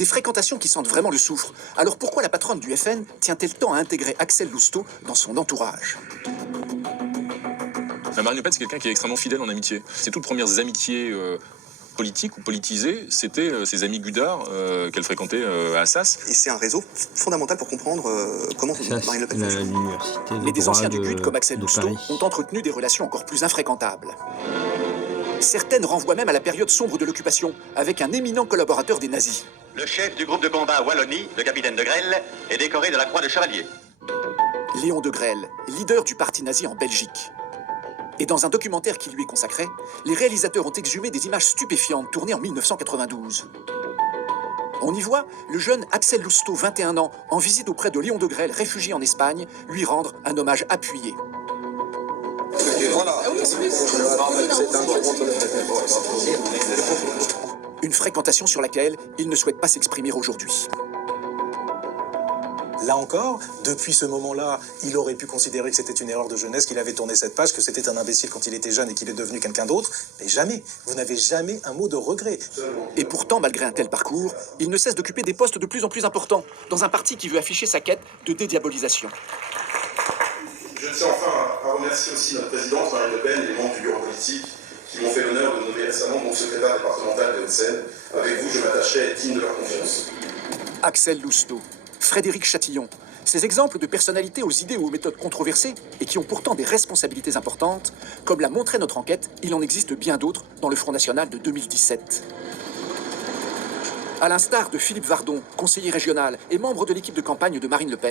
Des fréquentations qui sentent vraiment le soufre. Alors pourquoi la patronne du FN tient-elle tant à intégrer Axel Lousteau dans son entourage? Marine Le Pen, c'est quelqu'un qui est extrêmement fidèle en amitié. Ses toutes premières amitiés politiques ou politisées, c'était ses amis Gudard qu'elle fréquentait à Assas. Et c'est un réseau fondamental pour comprendre comment Marine Le Pen fonctionne. L'université de Mais des droit anciens du GUD comme Axel de Lousteau Paris. ont entretenu des relations encore plus infréquentables. Certaines renvoient même à la période sombre de l'occupation, avec un éminent collaborateur des nazis. Le chef du groupe de combat à Wallonie, le capitaine de Grelle, est décoré de la croix de chevalier. Léon de Grelle, leader du parti nazi en Belgique. Et dans un documentaire qui lui est consacré, les réalisateurs ont exhumé des images stupéfiantes tournées en 1992. On y voit le jeune Axel Lousteau, 21 ans, en visite auprès de Léon de Grelle, réfugié en Espagne, lui rendre un hommage appuyé. Une fréquentation sur laquelle il ne souhaite pas s'exprimer aujourd'hui. Là encore, depuis ce moment-là, il aurait pu considérer que c'était une erreur de jeunesse, qu'il avait tourné cette page, que c'était un imbécile quand il était jeune et qu'il est devenu quelqu'un d'autre. Mais jamais, vous n'avez jamais un mot de regret. Et pourtant, malgré un tel parcours, il ne cesse d'occuper des postes de plus en plus importants, dans un parti qui veut afficher sa quête de dédiabolisation. Je tiens enfin à remercier aussi notre présidente Marine Le Pen et les membres du bureau politique qui m'ont fait l'honneur de me nommer récemment mon secrétaire départemental des Hauts-de-Seine. Avec vous, je m'attacherai à être digne de leur confiance. Axel Lousteau, Frédéric Chatillon, ces exemples de personnalités aux idées ou aux méthodes controversées et qui ont pourtant des responsabilités importantes, comme l'a montré notre enquête, il en existe bien d'autres dans le Front National de 2017. À l'instar de Philippe Vardon, conseiller régional et membre de l'équipe de campagne de Marine Le Pen,